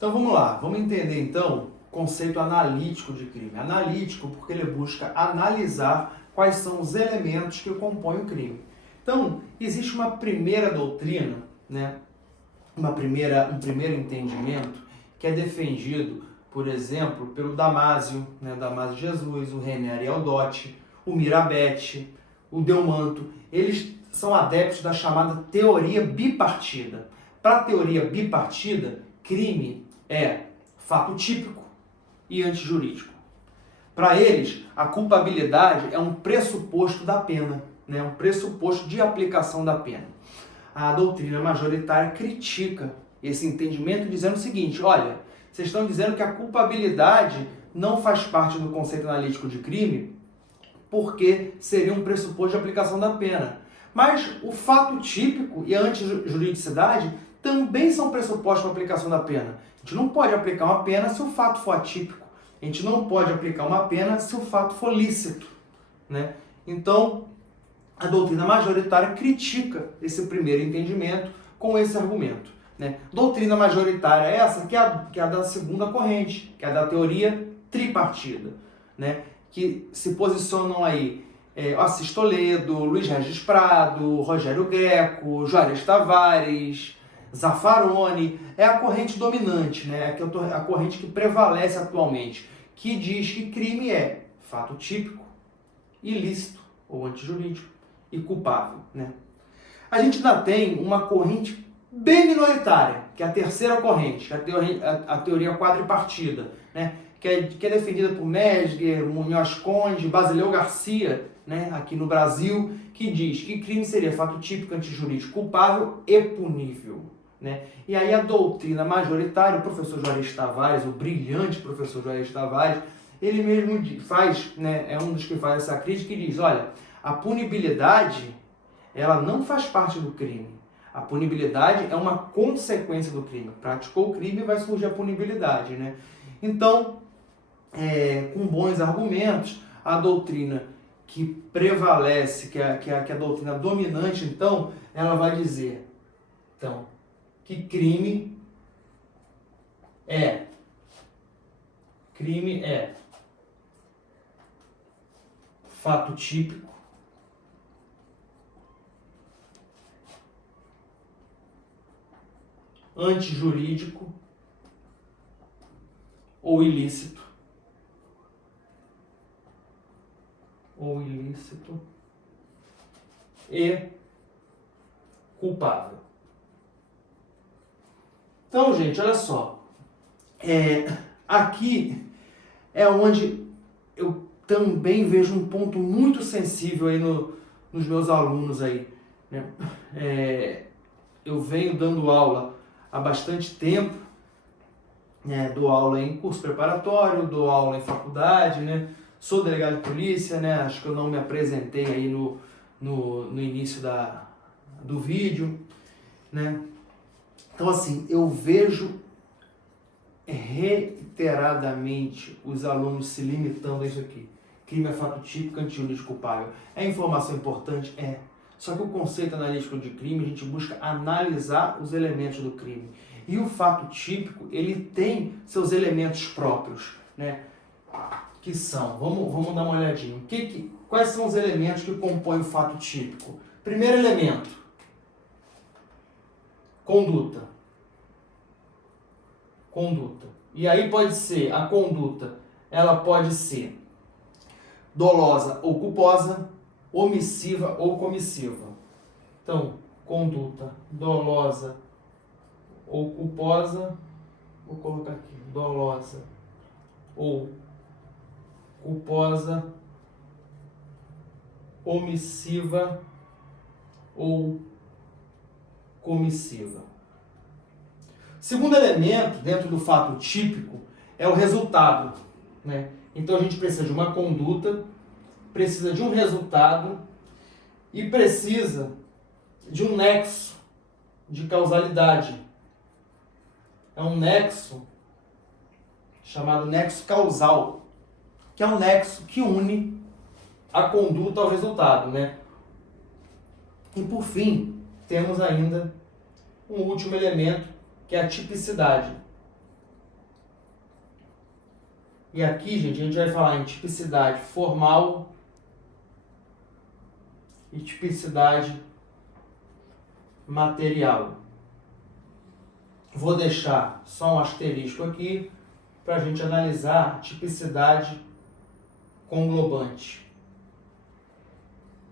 Então vamos lá, vamos entender então o conceito analítico de crime. Analítico porque ele busca analisar quais são os elementos que compõem o crime. Então, existe uma primeira doutrina, né? um primeiro entendimento que é defendido, por exemplo, pelo Damásio, né? Damásio de Jesus, o René Ariel Dotti, o Mirabete, o Delmanto. Eles são adeptos da chamada teoria bipartida. Para a teoria bipartida, crime é fato típico e antijurídico. Para eles, a culpabilidade é um pressuposto da pena, né? Um pressuposto de aplicação da pena. A doutrina majoritária critica esse entendimento dizendo o seguinte: olha, vocês estão dizendo que a culpabilidade não faz parte do conceito analítico de crime porque seria um pressuposto de aplicação da pena. Mas o fato típico e a antijuridicidade também são pressupostos para a aplicação da pena. A gente não pode aplicar uma pena se o fato for atípico. A gente não pode aplicar uma pena se o fato for lícito, né? Então, a doutrina majoritária critica esse primeiro entendimento com esse argumento, né? Doutrina majoritária é essa que é a da segunda corrente, que é a da teoria tripartida, né? Que se posicionam aí Assis Toledo, Luiz Regis Prado, Rogério Greco, Juarez Tavares, Zaffaroni. É a corrente dominante, né? A corrente que prevalece atualmente, que diz que crime é fato típico, ilícito ou antijurídico e culpável, né? A gente ainda tem uma corrente bem minoritária, que é a terceira corrente, que é a teoria quadripartida, né? Que é defendida por Mesger, Munhoz Conde, Basileu Garcia, né? Aqui no Brasil, que diz que crime seria fato típico, antijurídico, culpável e punível, né? E aí a doutrina majoritária, o professor Juarez Tavares, o brilhante professor Juarez Tavares, ele mesmo faz, né, é um dos que faz essa crítica e diz: olha, a punibilidade, ela não faz parte do crime. A punibilidade é uma consequência do crime. Praticou o crime, vai surgir a punibilidade, né? Então, com bons argumentos, a doutrina que prevalece, que é a doutrina dominante, então, ela vai dizer então, que crime é fato típico, antijurídico ou ilícito, e culpável. Então, gente, olha só. Aqui é onde eu também vejo um ponto muito sensível aí nos meus alunos aí, né? Eu venho dando aula há bastante tempo, né? Dou aula em curso preparatório, dou aula em faculdade, né? Sou delegado de polícia, né? Acho que eu não me apresentei aí no início do vídeo, né? Então, assim, eu vejo reiteradamente os alunos se limitando a isso aqui. Crime é fato típico, antijurídico, culpável. É informação importante? É. Só que o conceito analítico de crime, a gente busca analisar os elementos do crime. E o fato típico, ele tem seus elementos próprios, né? Que são, vamos dar uma olhadinha. Quais são os elementos que compõem o fato típico? Primeiro elemento, conduta. E aí pode ser, a conduta, ela pode ser dolosa ou culposa, omissiva ou comissiva. Então, conduta dolosa ou culposa, vou colocar aqui, dolosa ou culposa, omissiva ou comissiva. Segundo elemento, dentro do fato típico, é o resultado, né? Então a gente precisa de uma conduta, precisa de um resultado e precisa de um nexo de causalidade. É um nexo chamado nexo causal, que é um nexo que une a conduta ao resultado, né? E por fim, temos ainda um último elemento, que é a tipicidade. E aqui, gente, a gente vai falar em tipicidade formal e tipicidade material. Vou deixar só um asterisco aqui para a gente analisar a tipicidade conglobante.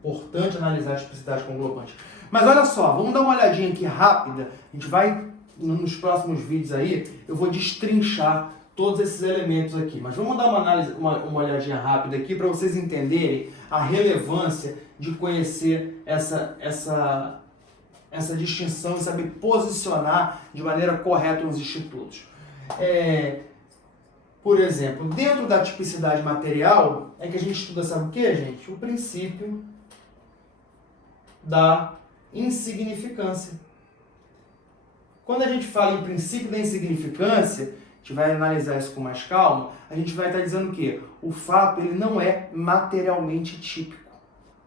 Importante analisar a tipicidade conglobante. Mas olha só, vamos dar uma olhadinha aqui rápida. A gente vai, nos próximos vídeos aí, eu vou destrinchar todos esses elementos aqui. Mas vamos dar uma olhadinha rápida aqui para vocês entenderem a relevância de conhecer essa distinção e saber posicionar de maneira correta os institutos. Por exemplo, dentro da tipicidade material, é que a gente estuda, sabe o que, gente? O princípio da insignificância. Quando a gente fala em princípio da insignificância, a gente vai analisar isso com mais calma, a gente vai estar dizendo o quê? O fato ele não é materialmente típico,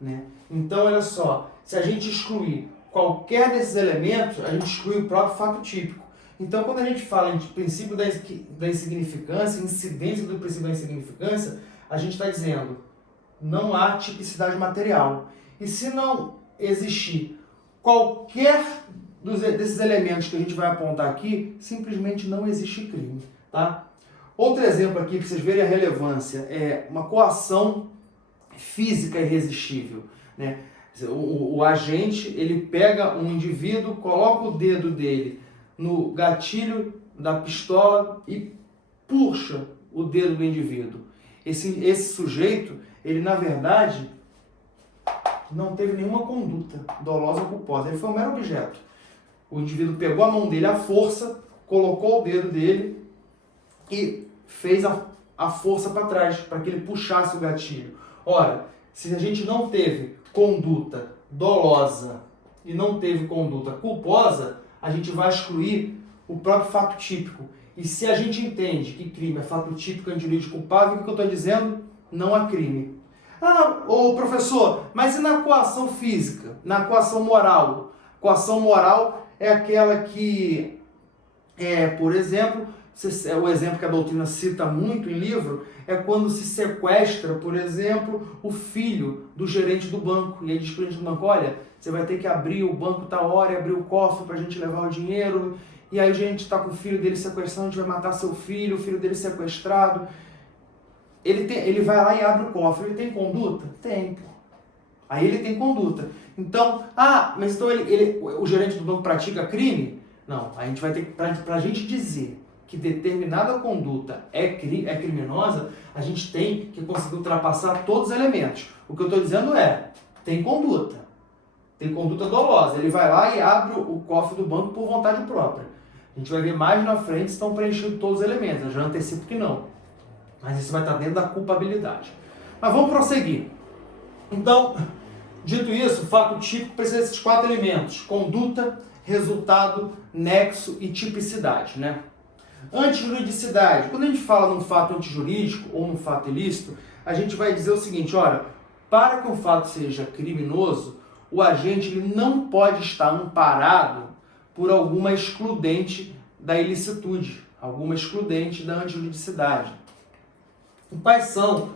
né? Então, olha só, se a gente excluir qualquer desses elementos, a gente exclui o próprio fato típico. Então, quando a gente fala em princípio da insignificância, incidência do princípio da insignificância, a gente está dizendo não há tipicidade material. E se não existir qualquer desses elementos que a gente vai apontar aqui, simplesmente não existe crime. Tá? Outro exemplo aqui, para vocês verem a relevância, é uma coação física irresistível, né? O agente, ele pega um indivíduo, coloca o dedo dele no gatilho da pistola e puxa o dedo do indivíduo. Esse sujeito, ele na verdade não teve nenhuma conduta dolosa ou culposa, ele foi um mero objeto. O indivíduo pegou a mão dele à força, colocou o dedo dele e fez a força para trás, para que ele puxasse o gatilho. Ora, se a gente não teve conduta dolosa e não teve conduta culposa, a gente vai excluir o próprio fato típico. E se a gente entende que crime é fato típico, antijurídico, culpável, o que eu estou dizendo? Não há crime. Ah, ô professor, mas e na coação física? Na coação moral? Coação moral é aquela que, por exemplo, o exemplo que a doutrina cita muito em livro, é quando se sequestra, por exemplo, o filho do gerente do banco. E aí diz para o gerente do banco, olha, você vai ter que abrir o banco tal hora e abrir o cofre para a gente levar o dinheiro. E aí a gente está com o filho dele sequestrado, a gente vai matar seu filho, o filho dele sequestrado. Ele vai lá e abre o cofre. Ele tem conduta? Tem, pô. Aí ele tem conduta. Então, mas então o gerente do banco pratica crime? Não, a gente vai ter que, para a gente dizer que determinada conduta é criminosa, a gente tem que conseguir ultrapassar todos os elementos. O que eu estou dizendo tem conduta dolosa. Ele vai lá e abre o cofre do banco por vontade própria. A gente vai ver mais na frente se estão preenchendo todos os elementos. Eu já antecipo que não. Mas isso vai estar dentro da culpabilidade. Mas vamos prosseguir. Então, dito isso, o fato típico precisa desses 4 elementos: conduta, resultado, nexo e tipicidade, né? Antijuridicidade. Quando a gente fala num fato antijurídico ou num fato ilícito, a gente vai dizer o seguinte, olha, para que um fato seja criminoso, o agente ele não pode estar amparado por alguma excludente da ilicitude, alguma excludente da antijuridicidade. E quais são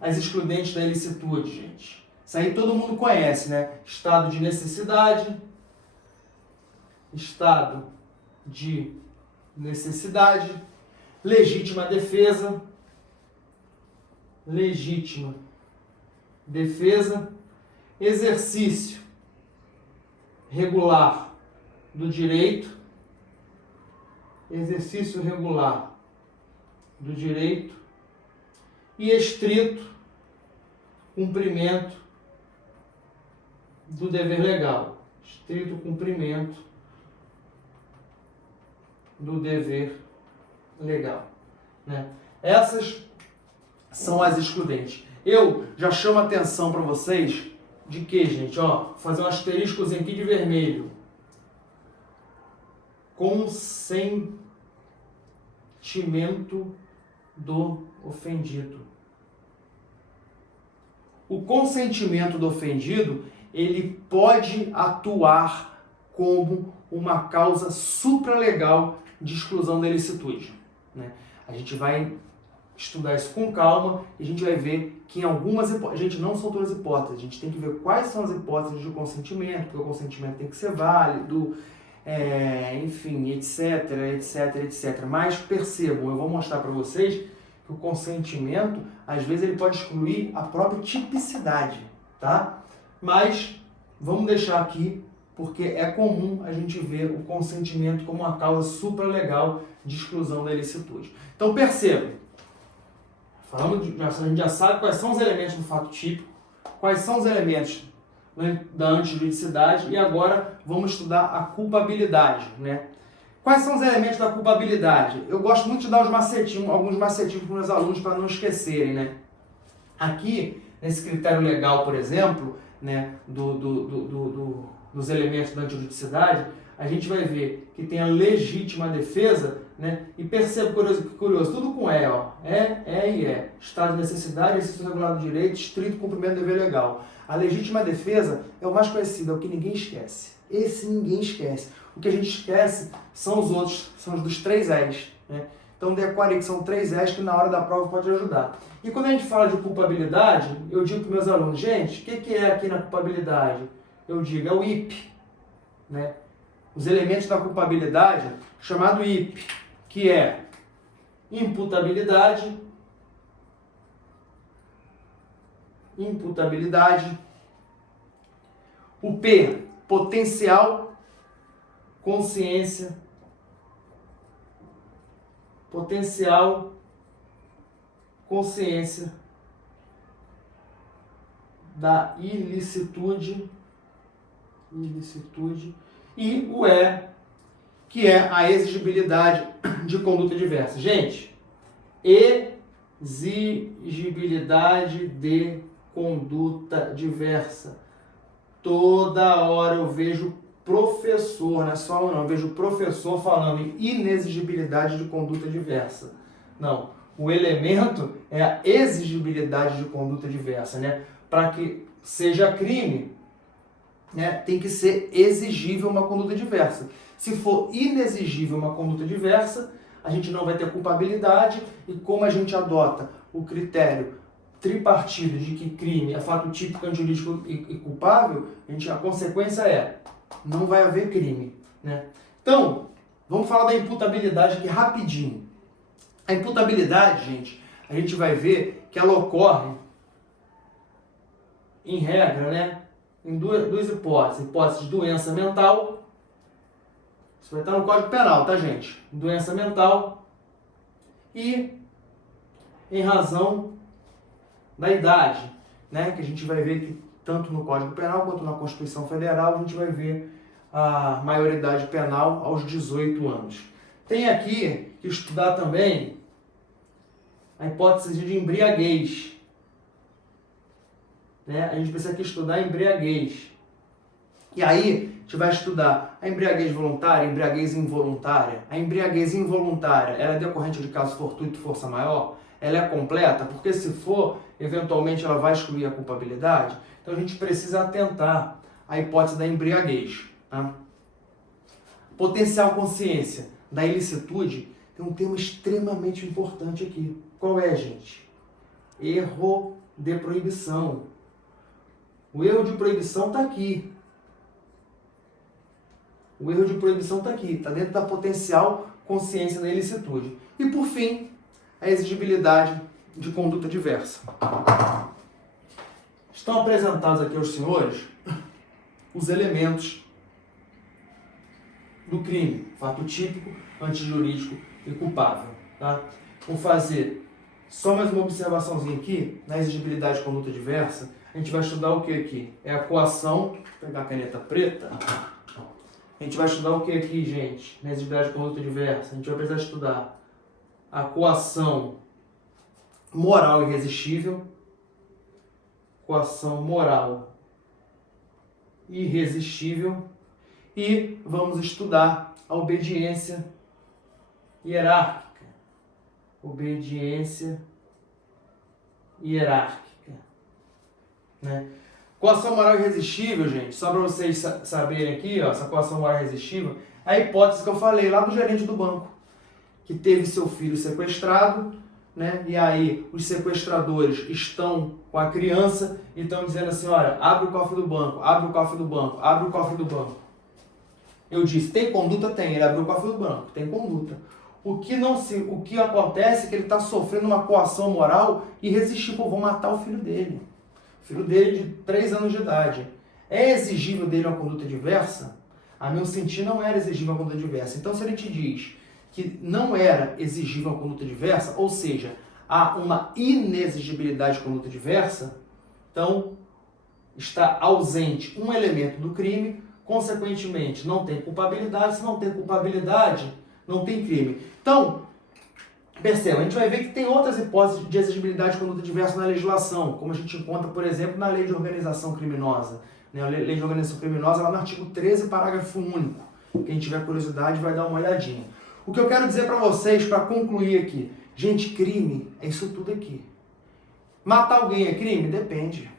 as excludentes da ilicitude, gente? Isso aí todo mundo conhece, né? Estado de necessidade, estado de necessidade, legítima defesa, exercício regular do direito, e estrito cumprimento do dever legal. Estrito cumprimento do dever legal, né? Essas são as excludentes. Eu já chamo a atenção para vocês de que, gente, vou fazer um asteriscozinho aqui de vermelho. Consentimento do ofendido. O consentimento do ofendido, ele pode atuar como uma causa supralegal de exclusão da ilicitude, né? A gente vai estudar isso com calma e a gente vai ver que em algumas hipóteses, gente, não são todas as hipóteses, a gente tem que ver quais são as hipóteses de consentimento, porque o consentimento tem que ser válido, enfim, etc, etc, etc. Mas percebam, eu vou mostrar para vocês que o consentimento, às vezes, ele pode excluir a própria tipicidade, tá? Mas vamos deixar aqui, porque é comum a gente ver o consentimento como uma causa supralegal de exclusão da ilicitude. Então percebam, a gente já sabe quais são os elementos do fato típico, quais são os elementos da antijuridicidade e agora vamos estudar a culpabilidade, né? Quais são os elementos da culpabilidade? Eu gosto muito de dar alguns macetinhos para os meus alunos para não esquecerem, né? Aqui, nesse critério legal, por exemplo, né, dos elementos da antijuridicidade, a gente vai ver que tem a legítima defesa, né? E perceba, curioso, tudo com ó. É. Estado de necessidade, exercício regular do direito, estrito cumprimento do dever legal. A legítima defesa é o mais conhecido, é o que ninguém esquece. Esse ninguém esquece. O que a gente esquece são os outros, são os dos 3 E's, né? Então decore que são 3 E's que na hora da prova pode ajudar. E quando a gente fala de culpabilidade, eu digo para meus alunos, gente, o que é aqui na culpabilidade? Eu digo, é o IP, né? Os elementos da culpabilidade, chamado IP, que é imputabilidade, o P, potencial consciência, da ilicitude, e o E, que é a exigibilidade de conduta diversa. Gente, exigibilidade de conduta diversa. Toda hora eu vejo professor, não é só eu não, eu vejo professor falando em inexigibilidade de conduta diversa. Não, o elemento é a exigibilidade de conduta diversa, né? Para que seja crime, né, tem que ser exigível uma conduta diversa. Se for inexigível uma conduta diversa, a gente não vai ter culpabilidade e como a gente adota o critério tripartido de que crime é fato típico, antijurídico e culpável, a consequência é, não vai haver crime, né? Então, vamos falar da imputabilidade aqui rapidinho. A imputabilidade, gente, a gente vai ver que ela ocorre, em regra, né, em duas hipóteses. Hipótese de doença mental, isso vai estar no Código Penal, tá, gente? Doença mental e em razão da idade, né, que a gente vai ver que tanto no Código Penal quanto na Constituição Federal a gente vai ver a maioridade penal aos 18 anos. Tem aqui que estudar também a hipótese de embriaguez, né? A gente precisa aqui estudar a embriaguez. E aí, a gente vai estudar a embriaguez voluntária, a embriaguez involuntária. A embriaguez involuntária, ela é decorrente de caso fortuito e força maior? Ela é completa? Porque se for, eventualmente ela vai excluir a culpabilidade. Então a gente precisa atentar à hipótese da embriaguez. Tá? Potencial consciência da ilicitude tem um termo extremamente importante aqui. Qual é, gente? Erro de proibição. O erro de proibição está aqui. O erro de proibição está aqui, está dentro da potencial consciência da ilicitude. E, por fim, a exigibilidade de conduta diversa. Estão apresentados aqui aos senhores os elementos do crime, fato típico, antijurídico e culpável. Tá? Vou fazer só mais uma observaçãozinha aqui, na exigibilidade de conduta diversa. A gente vai estudar o que aqui? É a coação, vou pegar a caneta preta. A gente vai estudar o que aqui, gente? Na exigibilidade de conduta diversa. A gente vai precisar estudar a coação moral irresistível, coação moral irresistível e vamos estudar a obediência hierárquica. Obediência hierárquica. Né? Coação moral irresistível, gente, só para vocês saberem aqui, ó, essa coação moral irresistível, é a hipótese que eu falei lá do gerente do banco, que teve seu filho sequestrado, né? E aí os sequestradores estão com a criança e estão dizendo assim, olha, abre o cofre do banco, abre o cofre do banco, abre o cofre do banco. Eu disse, tem conduta? Tem. Ele abriu o cofre do banco, tem conduta. O que acontece é que ele está sofrendo uma coação moral irresistível. Vão matar o filho dele. O filho dele de 3 anos de idade. É exigível dele uma conduta diversa? A meu sentir, não era exigível uma conduta diversa. Então, se a gente diz que não era exigível uma conduta diversa, ou seja, há uma inexigibilidade de conduta diversa, então está ausente um elemento do crime, consequentemente não tem culpabilidade. Se não tem culpabilidade, não tem crime. Então, perceba, a gente vai ver que tem outras hipóteses de exigibilidade de conduta diversa na legislação, como a gente encontra, por exemplo, na Lei de Organização Criminosa. A Lei de Organização Criminosa, lá no artigo 13, parágrafo único. Quem tiver curiosidade vai dar uma olhadinha. O que eu quero dizer para vocês, para concluir aqui, gente, crime é isso tudo aqui. Matar alguém é crime? Depende.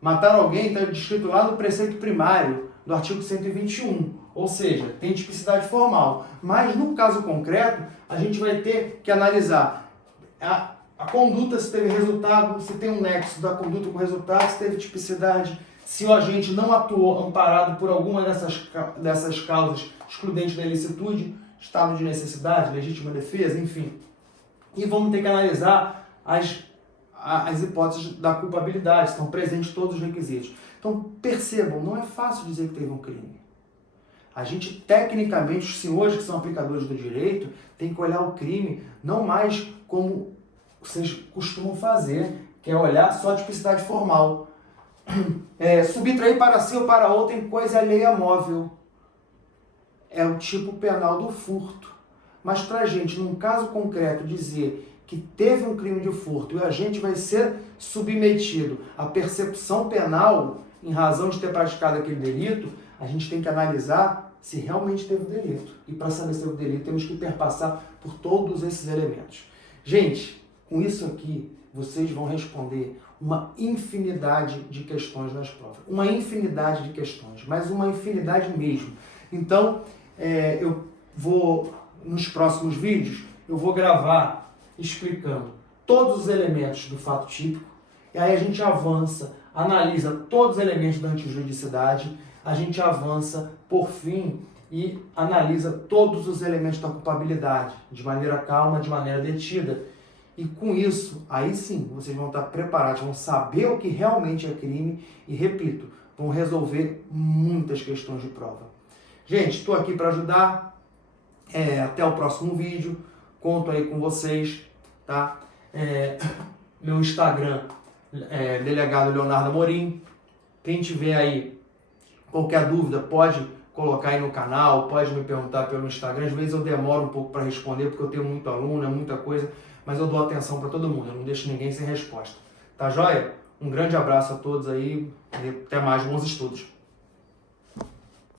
Matar alguém está descrito lá no preceito primário do artigo 121, ou seja, tem tipicidade formal. Mas no caso concreto, a gente vai ter que analisar a conduta, se teve resultado, se tem um nexo da conduta com resultado, se teve tipicidade, se o agente não atuou amparado por alguma dessas causas excludentes da ilicitude, estado de necessidade, legítima defesa, enfim. E vamos ter que analisar as hipóteses da culpabilidade, estão presentes todos os requisitos. Então, percebam, não é fácil dizer que teve um crime. A gente, tecnicamente, os senhores que são aplicadores do direito, tem que olhar o crime não mais como vocês costumam fazer, que é olhar só a tipicidade formal. Subtrair para si ou para outrem coisa alheia móvel. É o tipo penal do furto. Mas para a gente, num caso concreto, dizer que teve um crime de furto e a gente vai ser submetido à percepção penal em razão de ter praticado aquele delito, a gente tem que analisar se realmente teve o delito. E para saber se teve o delito, temos que perpassar por todos esses elementos. Gente, com isso aqui, vocês vão responder uma infinidade de questões nas provas. Uma infinidade de questões, mas uma infinidade mesmo. Então, eu vou, nos próximos vídeos, eu vou gravar explicando todos os elementos do fato típico, e aí a gente avança, analisa todos os elementos da antijuridicidade, a gente avança, por fim, e analisa todos os elementos da culpabilidade, de maneira calma, de maneira detida. E com isso, aí sim, vocês vão estar preparados, vão saber o que realmente é crime e, repito, vão resolver muitas questões de prova. Gente, estou aqui para ajudar. Até o próximo vídeo. Conto aí com vocês, tá? Meu Instagram é Delegado Leonardo Amorim. Quem tiver aí qualquer dúvida, pode colocar aí no canal, pode me perguntar pelo Instagram. Às vezes eu demoro um pouco para responder, porque eu tenho muito aluno, é muita coisa, mas eu dou atenção para todo mundo, eu não deixo ninguém sem resposta. Tá joia? Um grande abraço a todos aí e até mais, bons estudos.